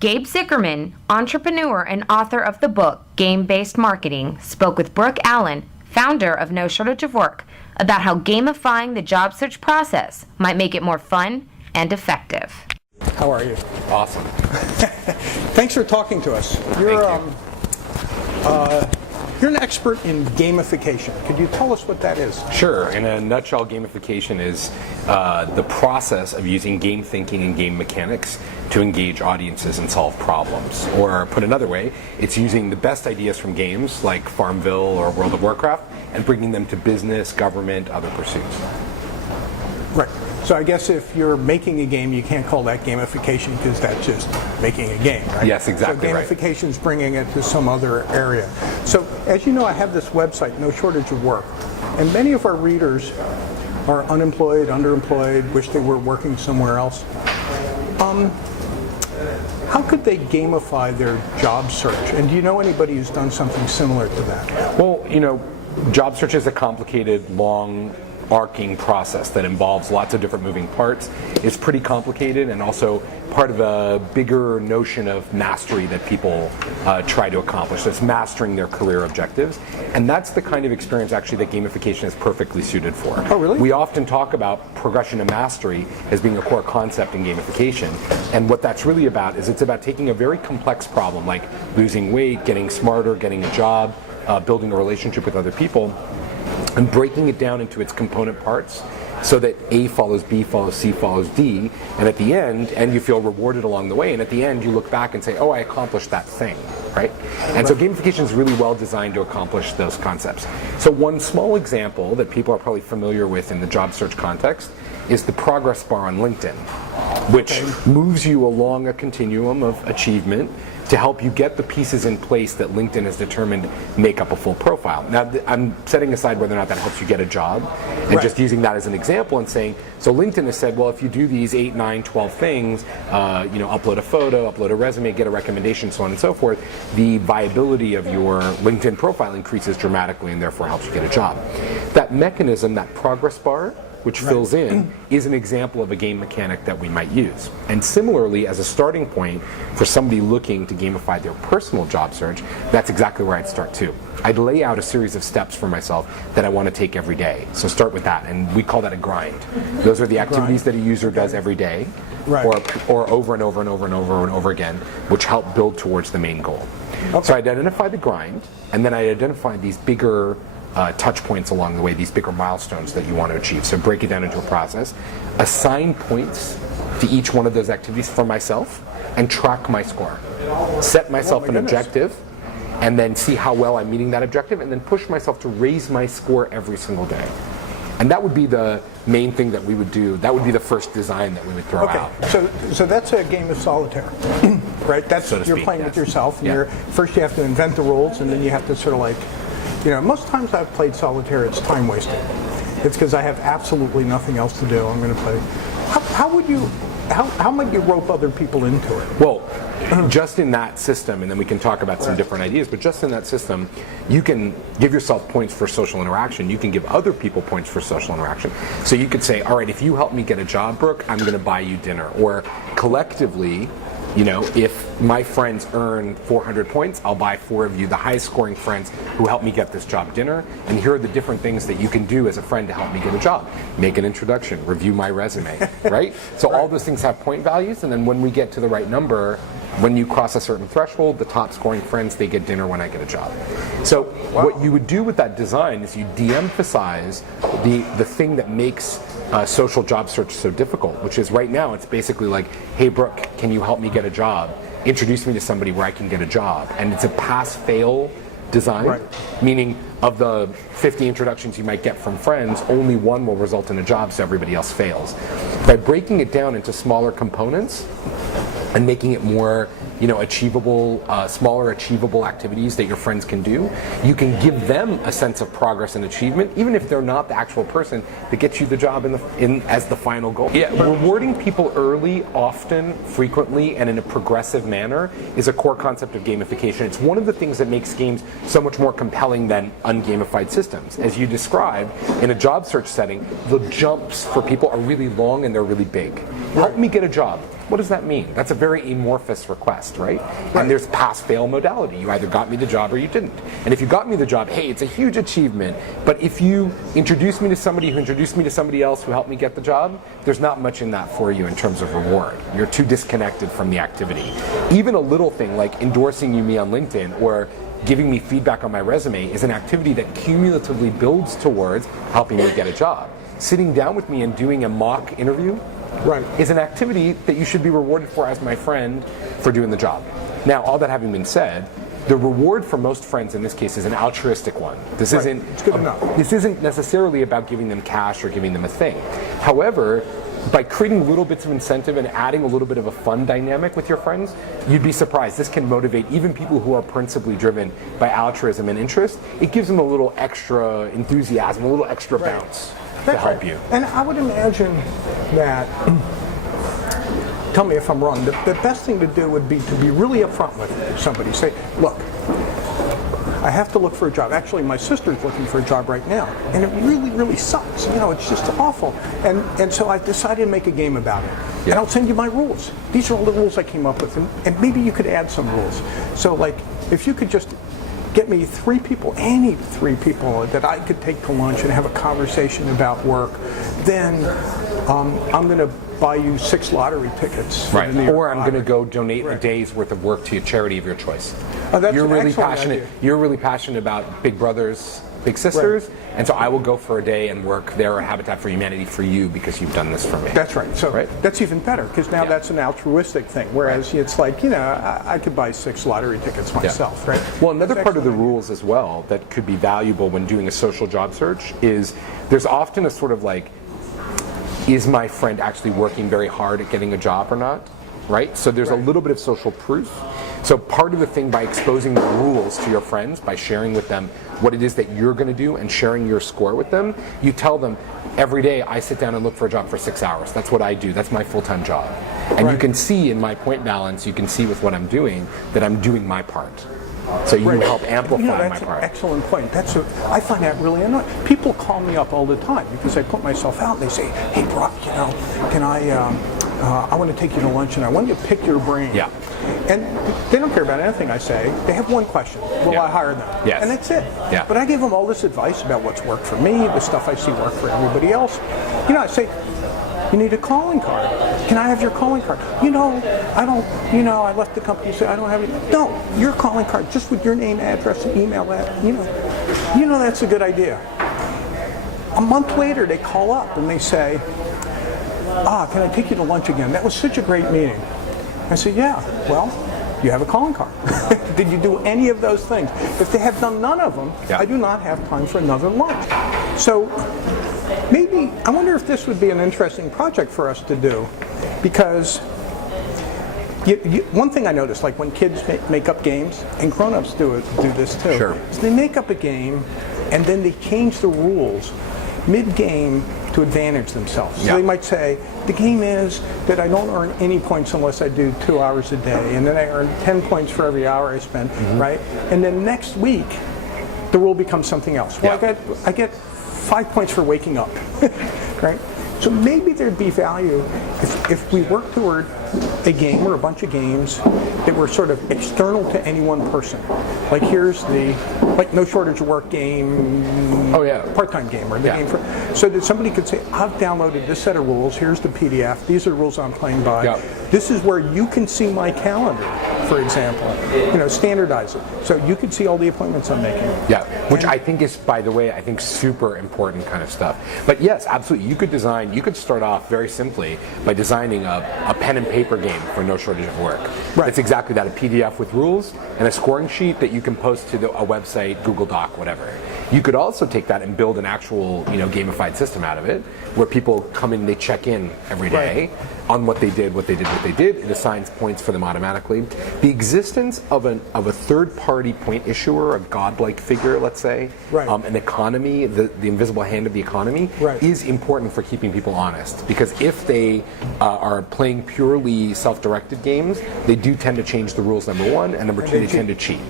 Gabe Zickerman, entrepreneur and author of the book Game-Based Marketing, spoke with Brooke Allen, founder of No Shortage of Work, about how gamifying the job search process might make it more fun and effective. How are you? Awesome. Thanks for talking to us. You're an expert in gamification. Could you tell us what that is? Sure. In a nutshell, gamification is the process of using game thinking and game mechanics to engage audiences and solve problems. Or put another way, it's using the best ideas from games like Farmville or World of Warcraft and bringing them to business, government, other pursuits. Right. So I guess if you're making a game, you can't call that gamification because that's just making a game, right? Yes, exactly. So gamification's bringing it to some other area. So as you know, I have this website, No Shortage of Work, and many of our readers are unemployed, underemployed, wish they were working somewhere else. How could they gamify their job search? And do you know anybody who's done something similar to that? Well, job search is a complicated, long, arcing process that involves lots of different moving parts. It's pretty complicated and also part of a bigger notion of mastery that people try to accomplish. That's mastering their career objectives. And that's the kind of experience actually that gamification is perfectly suited for. Oh, really? We often talk about progression to mastery as being a core concept in gamification. And what that's really about is it's about taking a very complex problem like losing weight, getting smarter, getting a job, building a relationship with other people, and breaking it down into its component parts so that A follows B follows C follows D, and at the end, and you feel rewarded along the way, and at the end you look back and say, oh, I accomplished that thing, right? And so gamification is really well designed to accomplish those concepts. So one small example that people are probably familiar with in the job search context is the progress bar on LinkedIn, which moves you along a continuum of achievement to help you get the pieces in place that LinkedIn has determined make up a full profile. Now, I'm setting aside whether or not that helps you get a job, and just using that as an example and saying, so LinkedIn has said, well, if you do these 8, 9, 12 things, upload a photo, upload a resume, get a recommendation, so on and so forth, the viability of your LinkedIn profile increases dramatically and therefore helps you get a job. That mechanism, that progress bar, which fills in, is an example of a game mechanic that we might use. And similarly, as a starting point for somebody looking to gamify their personal job search, that's exactly where I'd start too. I'd lay out a series of steps for myself that I want to take every day. So start with that, and we call that a grind. Those are the activities that a user does every day, or over and over and over and over and over again, which help build towards the main goal. So I'd identify the grind, and then I'd identify these bigger touch points along the way, these bigger milestones that you want to achieve. So break it down into a process, assign points to each one of those activities for myself, and track my score. Set myself an objective, and then see how well I'm meeting that objective, and then push myself to raise my score every single day. And that would be the main thing that we would do. That would be the first design that we would throw out. So that's a game of solitaire, right? That's so to you're speak, playing with yourself. And first you have to invent the rules, and then you have to sort of most times I've played solitaire, it's time wasting. It's because I have absolutely nothing else to do. I'm going to play. How might you rope other people into it? Well, just in that system, and then we can talk about some different ideas, but just in that system, you can give yourself points for social interaction. You can give other people points for social interaction. So you could say, all right, if you help me get a job, Brooke, I'm going to buy you dinner. Or collectively, if my friends earn 400 points, I'll buy 4 of you, the highest scoring friends who help me get this job dinner. And here are the different things that you can do as a friend to help me get a job. Make an introduction, review my resume, right? So all those things have point values, and then when we get to the right number, when you cross a certain threshold, the top scoring friends, they get dinner when I get a job. So what you would do with that design is you de-emphasize the thing that makes social job search so difficult, which is right now it's basically like, hey Brooke, can you help me get a job? Introduce me to somebody where I can get a job. And it's a pass-fail design, meaning of the 50 introductions you might get from friends, only one will result in a job, so everybody else fails. By breaking it down into smaller components and making it more achievable, smaller achievable activities that your friends can do, you can give them a sense of progress and achievement, even if they're not the actual person that gets you the job as the final goal. Yeah, rewarding people early, often, frequently, and in a progressive manner is a core concept of gamification. It's one of the things that makes games so much more compelling than ungamified systems. As you described, in a job search setting, the jumps for people are really long and they're really big. Help me get a job. What does that mean? That's a very amorphous request, right? And there's pass-fail modality. You either got me the job or you didn't. And if you got me the job, hey, it's a huge achievement. But if you introduce me to somebody who introduced me to somebody else who helped me get the job, there's not much in that for you in terms of reward. You're too disconnected from the activity. Even a little thing like endorsing me on LinkedIn or giving me feedback on my resume is an activity that cumulatively builds towards helping me get a job. Sitting down with me and doing a mock interview is an activity that you should be rewarded for as my friend for doing the job. Now, all that having been said, the reward for most friends in this case is an altruistic one. This isn't It's good enough. This isn't necessarily about giving them cash or giving them a thing. However, by creating little bits of incentive and adding a little bit of a fun dynamic with your friends, you'd be surprised. This can motivate even people who are principally driven by altruism and interest. It gives them a little extra enthusiasm, a little extra bounce to help you. And I would imagine that, tell me if I'm wrong, the best thing to do would be to be really upfront with somebody. Say, look, I have to look for a job. Actually, my sister's looking for a job right now, and it really, really sucks. You know, it's just awful. And so I decided to make a game about it. And I'll send you my rules. These are all the rules I came up with, and maybe you could add some rules. So, like, if you could just get me 3 people, any 3 people that I could take to lunch and have a conversation about work, then I'm going to buy you 6 lottery tickets. For the New York Or I'm going to Lottery. go donate a day's worth of work to a charity of your choice. Oh, that's you're an really excellent passionate. idea. You're really passionate about Big Brothers, Big Sisters, and so I will go for a day and work there at Habitat for Humanity for you because you've done this for me. That's right. So that's even better because now that's an altruistic thing. Whereas it's like, you know, I could buy 6 lottery tickets myself, right? Well, another That's part of the excellent. rules as well that could be valuable when doing a social job search is there's often a sort of like, is my friend actually working very hard at getting a job or not? Right? So there's a little bit of social proof. So part of the thing by exposing the rules to your friends, by sharing with them what it is that you're going to do and sharing your score with them, you tell them, every day I sit down and look for a job for 6 hours. That's what I do. That's my full-time job. And you can see in my point balance, you can see with what I'm doing, that I'm doing my part. So you help amplify that's my part. an excellent point. I find that really annoying. People call me up all the time because I put myself out and they say, hey, Brock, you know, can I want to take you to lunch and I want you to pick your brain. Yeah. And they don't care about anything I say. They have one question. Will I hire them? Yes. And that's it. Yeah. But I give them all this advice about what's worked for me, the stuff I see work for everybody else. You know, I say, you need a calling card. Can I have your calling card? You know, I don't, you know, I left the company, so I don't have it. No, your calling card, just with your name, address, and email, you know that's a good idea. A month later, they call up and they say, can I take you to lunch again? That was such a great meeting. I said, yeah, well, you have a calling card. Did you do any of those things? If they have done none of them, I do not have time for another lunch. So maybe, I wonder if this would be an interesting project for us to do, because one thing I noticed, like when kids make up games, and grown-ups do this too, is they make up a game and then they change the rules mid-game to advantage themselves. So they might say, the game is that I don't earn any points unless I do 2 hours a day, and then I earn 10 points for every hour I spend, right? And then next week, the rule becomes something else. Well, I get 5 points for waking up, right? So maybe there'd be value if we work toward a game or a bunch of games that were sort of external to any one person. Like here's the No Shortage of Work game, part-time game, or the game for, so that somebody could say, I've downloaded this set of rules, here's the PDF, these are the rules I'm playing by. This is where you can see my calendar, for example. You know, standardize it. So you could see all the appointments I'm making. Which I think is, by the way, I think super important kind of stuff. But yes, absolutely. You could start off very simply by designing a pen and paper game for No Shortage of Work. It's exactly that, a PDF with rules and a scoring sheet that you can post to a website, Google Doc, whatever. You could also take that and build an actual, gamified system out of it, where people come in, they check in every day on what they did. It assigns points for them automatically. The existence of a third-party point issuer, a godlike figure, let's say, an economy, the invisible hand of the economy, is important for keeping people honest. Because if they are playing purely self-directed games, they do tend to change the rules, number one, and number two, they tend to cheat.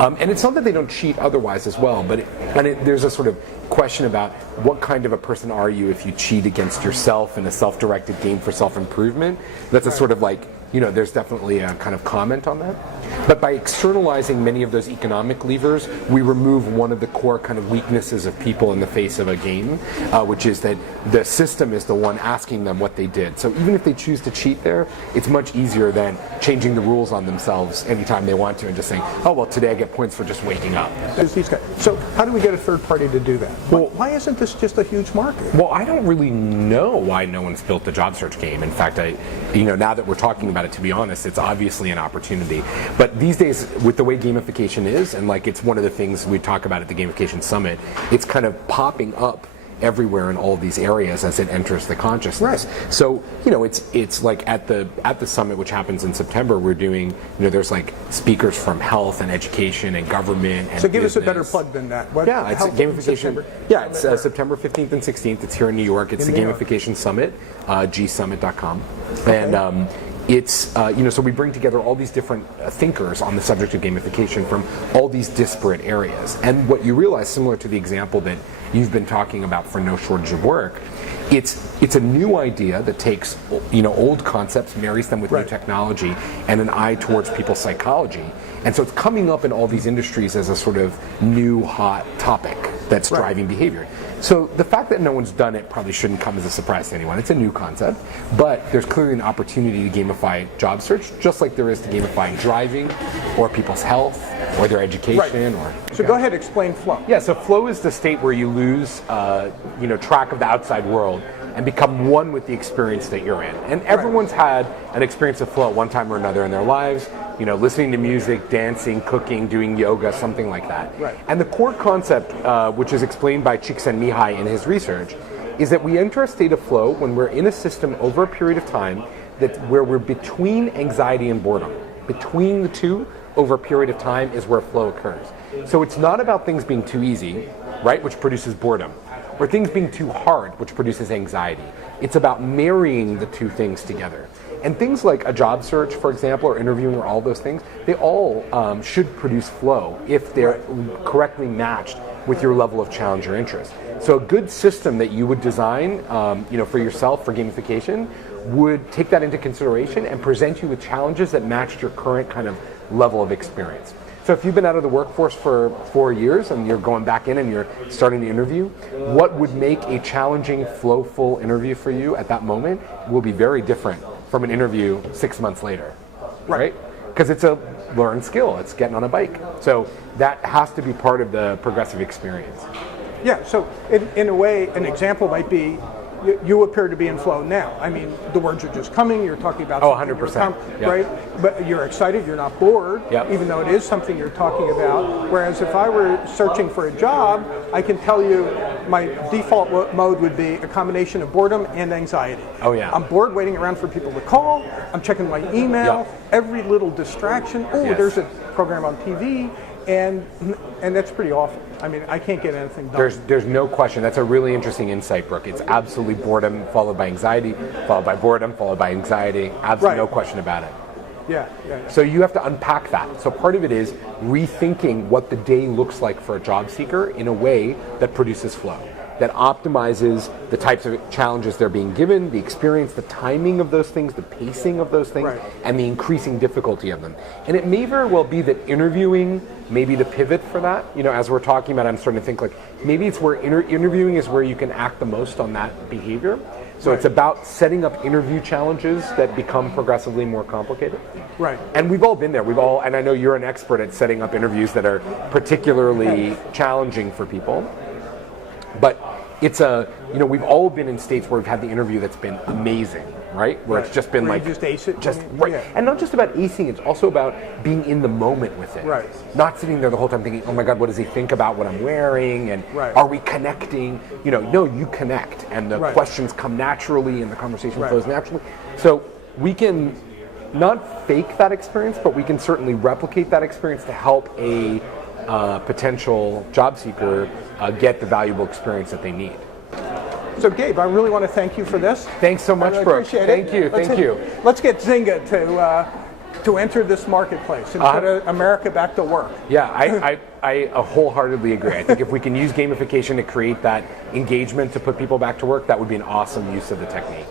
And it's not that they don't cheat otherwise as well, but there's a sort of question about what kind of a person are you if you cheat against yourself in a self-directed game for self-improvement. That's a sort of like there's definitely a kind of comment on that. But by externalizing many of those economic levers, we remove one of the core kind of weaknesses of people in the face of a game, which is that the system is the one asking them what they did. So even if they choose to cheat there, it's much easier than changing the rules on themselves anytime they want to and just saying, oh, well, today I get points for just waking up. So how do we get a third party to do that? Well, why isn't this just a huge market? Well, I don't really know why no one's built a job search game. In fact, now that we're talking about it, to be honest, it's obviously an opportunity. But these days, with the way gamification is, and like it's one of the things we talk about at the Gamification Summit, it's kind of popping up everywhere in all of these areas as it enters the consciousness. Right. So, it's like at the summit, which happens in September, we're doing, there's like speakers from health and education and government and so give business. us a better plug than that. Yeah, it's gamification. Yeah, it's September 15th and 16th. It's here in New York. It's the Gamification Summit, gsummit.com. Okay. And it's, so we bring together all these different thinkers on the subject of gamification from all these disparate areas. And what you realize, similar to the example that you've been talking about for No Shortage of Work, it's a new idea that takes, old concepts, marries them with new technology and an eye towards people's psychology. And so it's coming up in all these industries as a sort of new hot topic that's driving behavior. So the fact that no one's done it probably shouldn't come as a surprise to anyone. It's a new concept, but there's clearly an opportunity to gamify job search, just like there is to gamify driving or people's health or their education. So go ahead, explain flow. Yeah, so flow is the state where you lose track of the outside world and become one with the experience that you're in. And everyone's had an experience of flow at one time or another in their lives, listening to music, dancing, cooking, doing yoga, something like that. Right. And the core concept, which is explained by Csikszentmihalyi in his research, is that we enter a state of flow when we're in a system over a period of time where we're between anxiety and boredom. Between the two, over a period of time, is where flow occurs. So it's not about things being too easy, right, which produces boredom, or things being too hard, which produces anxiety. It's about marrying the two things together. And things like a job search, for example, or interviewing, or all those things, they all should produce flow if they're correctly matched with your level of challenge or interest. So a good system that you would design, for yourself, for gamification, would take that into consideration and present you with challenges that matched your current kind of level of experience. So if you've been out of the workforce for 4 years and you're going back in and you're starting to interview, what would make a challenging, flowful interview for you at that moment will be very different from an interview 6 months later, right? Because it's a learned skill. It's getting on a bike. So that has to be part of the progressive experience. Yeah, so in a way, an example might be, you appear to be in flow now. I mean, the words are just coming, you're talking about something 100%. Right? But you're excited, you're not bored, even though it is something you're talking about. Whereas if I were searching for a job, I can tell you my default mode would be a combination of boredom and anxiety. Oh yeah. I'm bored waiting around for people to call, I'm checking my email, every little distraction, there's a program on TV, and that's pretty awful. I mean, I can't get anything done. There's no question. That's a really interesting insight, Brooke. It's absolutely boredom followed by anxiety, followed by boredom, followed by anxiety. Absolutely no question about it. Yeah. So you have to unpack that. So part of it is rethinking what the day looks like for a job seeker in a way that produces flow, that optimizes the types of challenges they're being given, the experience, the timing of those things, the pacing of those things, and the increasing difficulty of them. And it may very well be that interviewing may be the pivot for that. As we're talking about, I'm starting to think like maybe it's where interviewing is where you can act the most on that behavior. So it's about setting up interview challenges that become progressively more complicated. Right. And we've all been there. And I know you're an expert at setting up interviews that are particularly challenging for people. But it's we've all been in states where we've had the interview that's been amazing, right? Where it's just been where like, you just ace it. And not just about acing, it's also about being in the moment with it. Right. Not sitting there the whole time thinking, oh my God, what does he think about what I'm wearing? And are we connecting? No, you connect. And the questions come naturally and the conversation flows naturally. So we can not fake that experience, but we can certainly replicate that experience to help a potential job seeker get the valuable experience that they need. So Gabe, I really want to thank you for this. Thanks so much, Brooke. Appreciate it. Thank you. Let's get Zynga to enter this marketplace and put America back to work. Yeah, I wholeheartedly agree. I think if we can use gamification to create that engagement to put people back to work, that would be an awesome use of the technique.